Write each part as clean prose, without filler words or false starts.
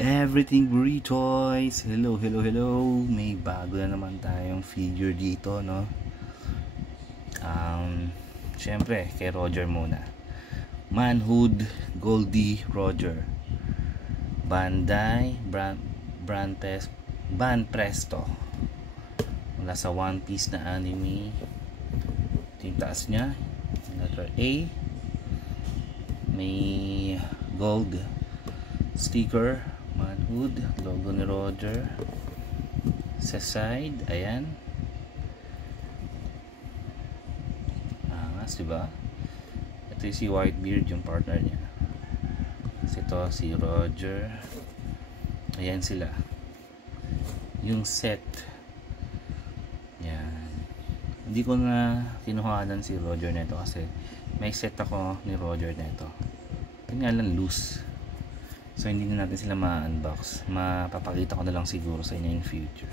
Everything Burritos! Hello, hello, hello! May bago na naman tayong figure dito, no? Siyempre, kay Roger muna. Manhood Goldie Roger. Bandai Band Presto. Mula sa One Piece na anime. Ito yung taas niya. Letter A. May gold sticker. Manhood, logo ni Roger. Sa side, ayan. Angas, diba? Ito yung si Whitebeard, yung partner niya. Ito si Roger. Ayan sila. Yung set. Yan. Hindi ko na kinuhanan si Roger nito kasi may set ako ni Roger nito. Ito nga lang loose. So hindi na natin sila ma-unbox. Mapapakita ko na lang siguro sa inyo in future.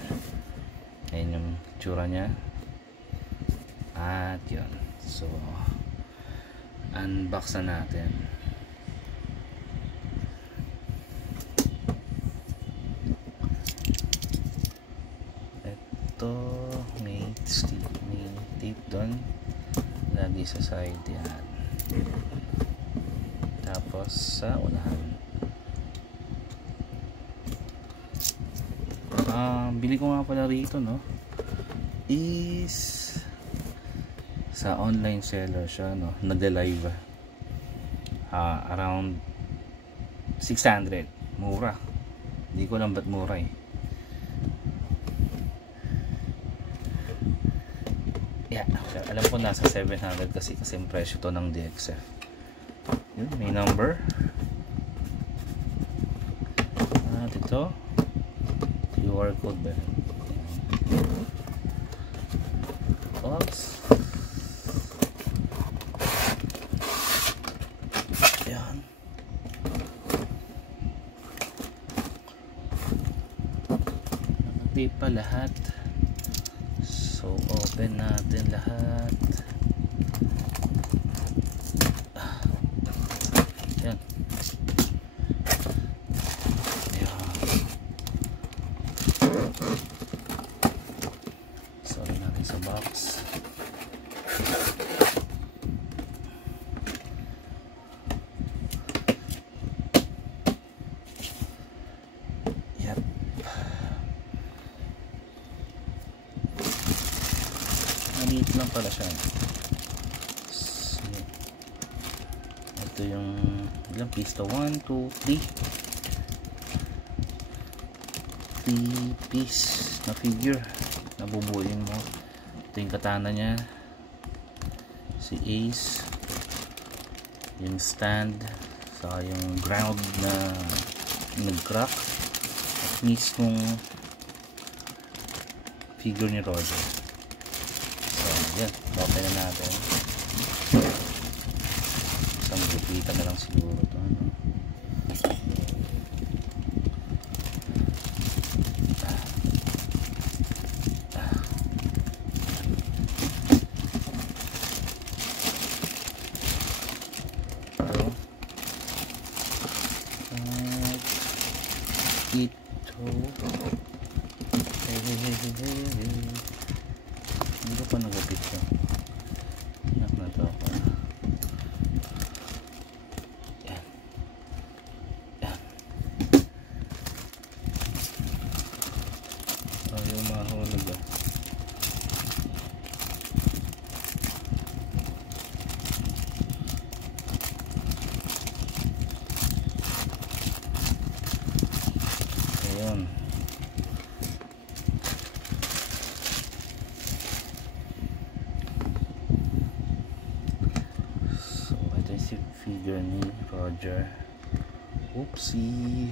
Ayan yung tsura niya. At yun. So unbox na natin. Ito may tape doon. Lagi sa side yan. Tapos sa unahan. Bili ko nga pala rito, no, is sa online seller siya, no, nagda-live around 600. Mura, hindi ko lang ba't mura eh. Yeah, alam ko nasa 700 kasi yung presyo to ng DXF. Yun, may number. At ito QR code ba? Box. Ayan. Nakatape pa lahat. So open natin lahat. Ayan. Sorry natin sa box. Yep. Maliit lang pala siya. So, ito yung ilang piece to? 1, 2, 3 piece na figure. Nabubuin mo. Ito yung katana niya, si Ace, yung stand, saka yung ground na nag-crack, at mismong figure ni Roger. So yan, open na natin. Isang gupitan na lang siguro ito, ano? Hindi ko pa nagapit ko. Anak na to ako. Yan. Yan. Ayaw mahulog ah. Ayun. Figure ni Roger. Oopsie.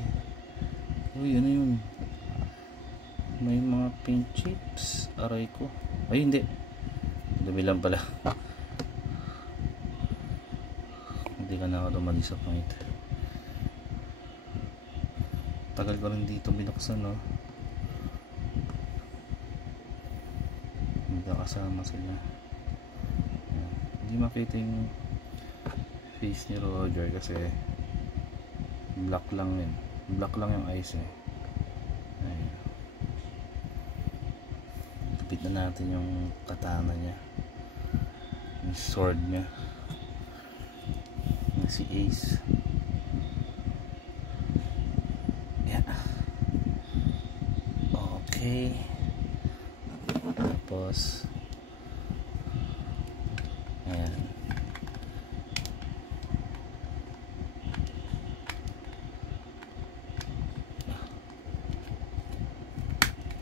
Uy, ano yun? May mga pink chips. Aray ko. Ay, hindi. Dumi lang pala. Hindi ka na ako ma-disappoint. Tagal ko rin dito binuksan, no? Hindi kasama sila. Hindi makita yung face ni Roger kasi black lang yun. Black lang yung eyes eh. Ayun. Kapit na natin yung katana niya, yung sword niya, yung si Ace. Yeah. Okay. Tapos ayan.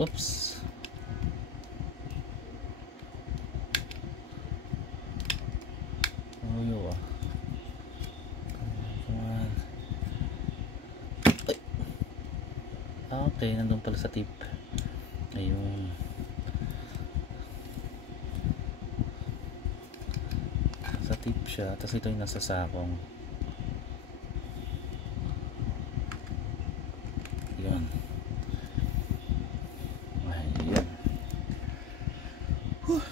Oops. Oh, yo. Come on. Ay. Okay, nandun pala sa tip. Ayun. Sa tip siya, tapos ito yung nasa sakong. Yun. Ayan. Whew.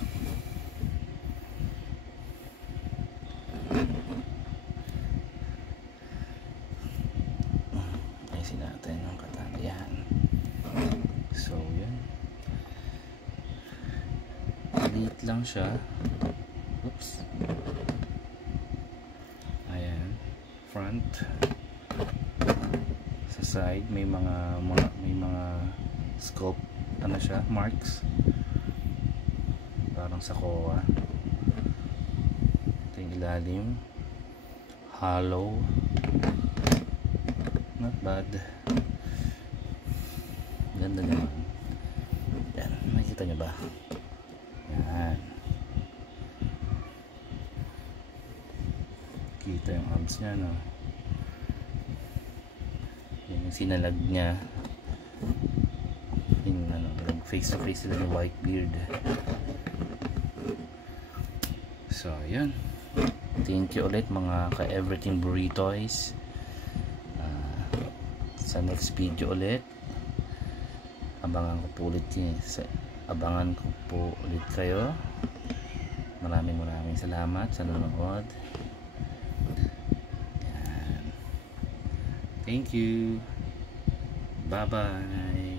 Ayusin natin yung katana. Yan. So, yun. Maliit lang siya. Oops. Ayan. Front. Sa side may mga scope ano siya, marks. Parang sa koa. Ito yung ilalim. Hollow. Not bad. Ganda naman. Yan, makikita nyo ba? Yan. Kita yung arms niya, no? Yan yung sinalag niya. Yung ano, face to face sila ng Whitebeard. So, yan. Thank you ulit mga ka-Everything Burritoys. Sa next video ulit, abangan ko po ulit kayo. Maraming salamat sa nanonood. Yan. Thank you. Bye bye.